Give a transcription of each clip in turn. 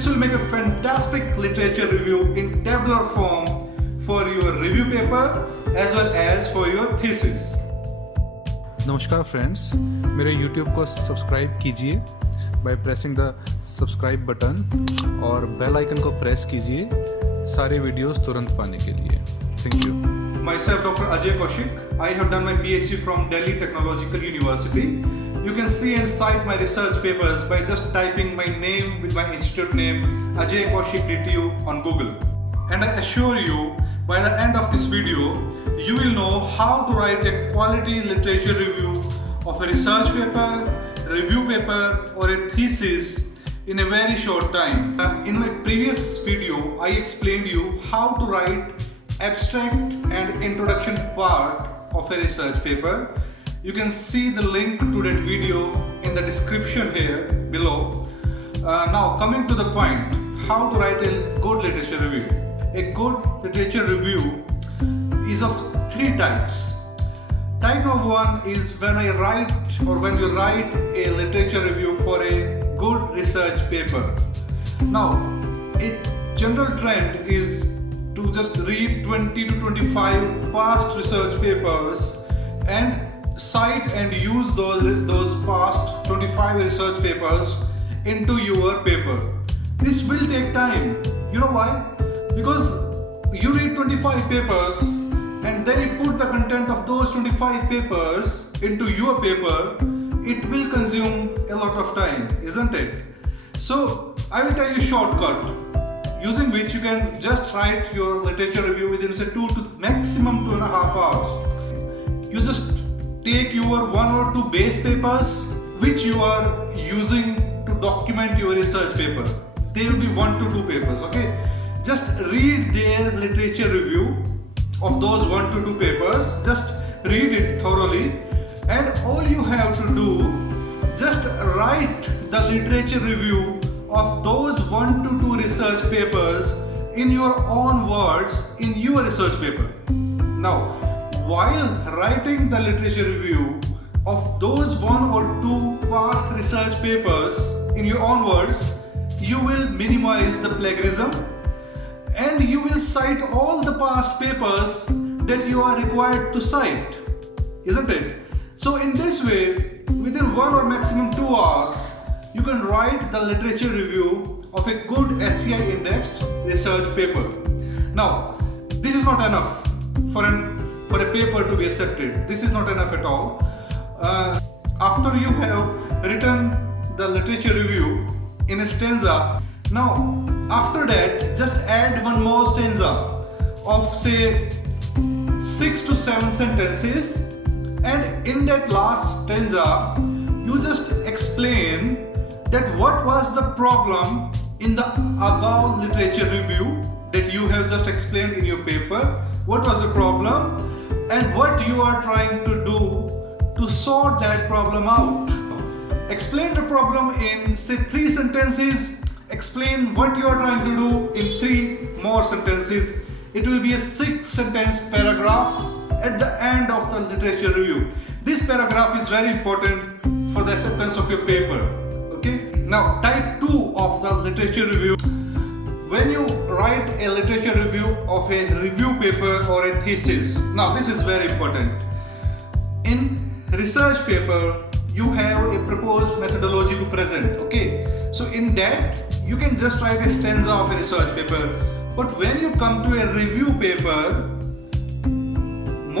This will make a fantastic literature review in tabular form for your review paper as well as for your thesis. नमस्कार friends, मेरे YouTube को subscribe कीजिए by pressing the subscribe button और bell icon को press कीजिए सारे videos तुरंत पाने के लिए। Thank you. Myself Dr. Ajay Kaushik. I have done my PhD from Delhi Technological University. You can see and cite my research papers by just typing my name with my institute name Ajay Kaushik DTU on Google. And I assure you, by the end of this video, you will know how to write a quality literature review of a research paper, review paper or a thesis in a very short time. In my previous video, I explained you how to write abstract and introduction part of a research paper. You can see the link to that video in the description here below. Now coming to the point, how to write a good literature review. A good literature review is of three types. Type number one is when you write a literature review for a good research paper. Now, a general trend is to just read 20 to 25 past research papers and cite and use those past 25 research papers into your paper. This will take time. You know why? Because you read 25 papers and then you put the content of those 25 papers into your paper, it will consume a lot of time, isn't it? So I will tell you a shortcut using which you can just write your literature review within say 2 to maximum 2.5 hours. You just take your 1 or 2 base papers which you are using to document your research paper. They will be 1 to 2 papers, okay? Just read their literature review of those 1 to 2 papers. Just read it thoroughly, and all you have to do, just write the literature review of those 1 to 2 research papers in your own words in your research paper. Now, while writing the literature review of those 1 or 2 past research papers in your own words, you will minimize the plagiarism and you will cite all the past papers that you are required to cite, isn't it? So in this way, within 1 or maximum 2 hours, you can write the literature review of a good SCI indexed research paper. Now, this is not enough for a paper to be accepted. This is not enough at all. After you have written the literature review in a stanza, now after that just add one more stanza of say 6 to 7 sentences, and in that last stanza you just explain that what was the problem in the above literature review that you have just explained in your paper, what was the problem and what you are trying to do to sort that problem out. Explain the problem in say 3 sentences. Explain what you are trying to do in 3 more sentences. It will be a 6-sentence paragraph at the end of the literature review. This paragraph is very important for the acceptance of your paper. Okay. Now, type 2 of the literature review. When you write a literature review of a review paper or a thesis, now this is very important. In research paper, you have a proposed methodology to present. Okay. So in that, you can just write a stanza of a research paper. But when you come to a review paper,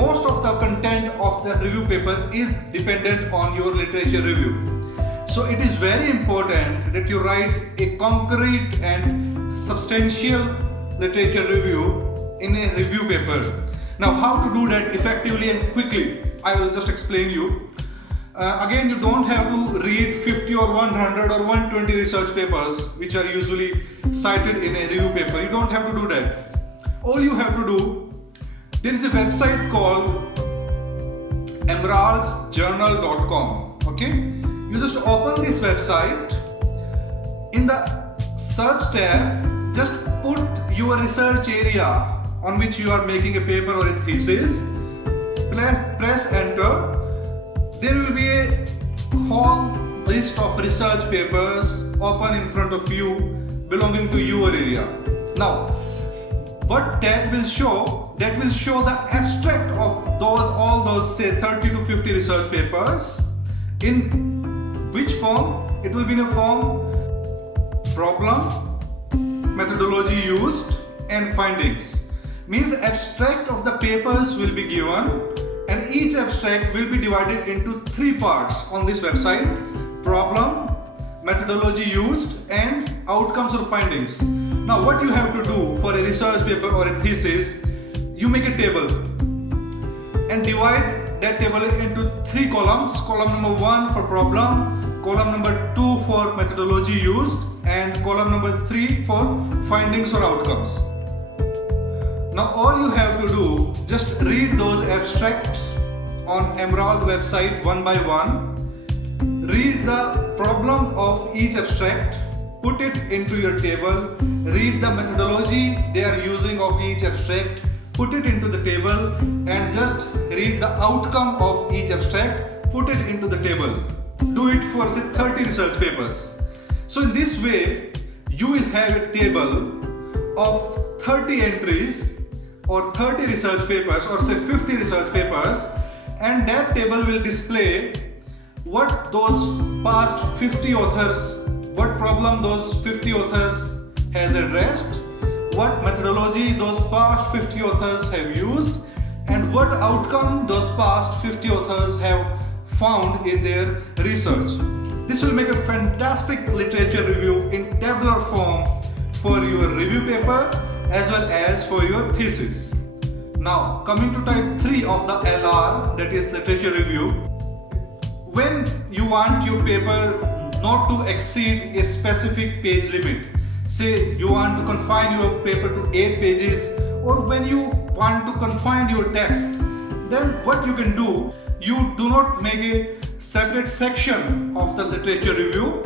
most of the content of the review paper is dependent on your literature review. So it is very important that you write a concrete and substantial literature review in a review paper. Now, how to do that effectively and quickly, I will just explain you. Again, you don't have to read 50 or 100 or 120 research papers which are usually cited in a review paper. You don't have to do that. All you have to do, there is a website called emeraldsjournal.com. Okay, you just open this website. In the search tab, just put your research area on which you are making a paper or a thesis. Press enter. There will be a whole list of research papers open in front of you belonging to your area. Now, what that will show the abstract of all those say 30 to 50 research papers. In which form? It will be in a form problem, methodology used, and findings. Means abstract of the papers will be given, and each abstract will be divided into 3 parts on this website: problem, methodology used, and outcomes or findings. Now what you have to do for a research paper or a thesis, you make a table and divide that table into 3 columns. Column number 1 for problem, column number 2 for methodology used, and column number 3 for findings or outcomes. Now all you have to do, just read those abstracts on Emerald website one by one. Read the problem of each abstract, put it into your table, read the methodology they are using of each abstract, put it into the table, and just read the outcome of each abstract, put it into the table. Do it for say 30 research papers. So in this way, you will have a table of 30 entries or 30 research papers or say 50 research papers, and that table will display what those past 50 authors, what problem those 50 authors has addressed, what methodology those past 50 authors have used, and what outcome those past 50 authors have found in their research. This will make a fantastic literature review in tabular form for your review paper as well as for your thesis. Now coming to type 3 of the LR, that is literature review. When you want your paper not to exceed a specific page limit, say you want to confine your paper to 8 pages, or when you want to confine your text, then what you can do, you do not make a separate section of the literature review.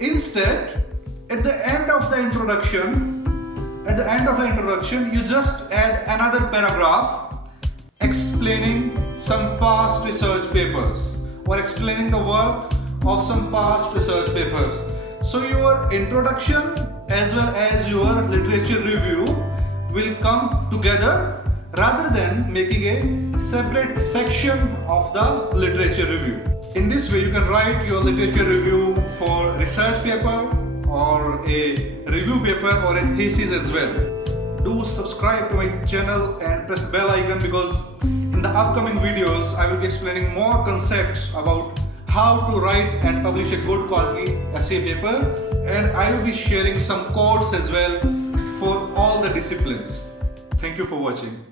Instead, at the end of the introduction, you just add another paragraph explaining some past research papers or explaining the work of some past research papers. So your introduction as well as your literature review will come together rather than making a separate section of the literature review. In this way, you can write your literature review for research paper or a review paper or a thesis as well. Do subscribe to my channel and press the bell icon, because in the upcoming videos I will be explaining more concepts about how to write and publish a good quality essay paper, and I will be sharing some codes as well for all the disciplines. Thank you for watching.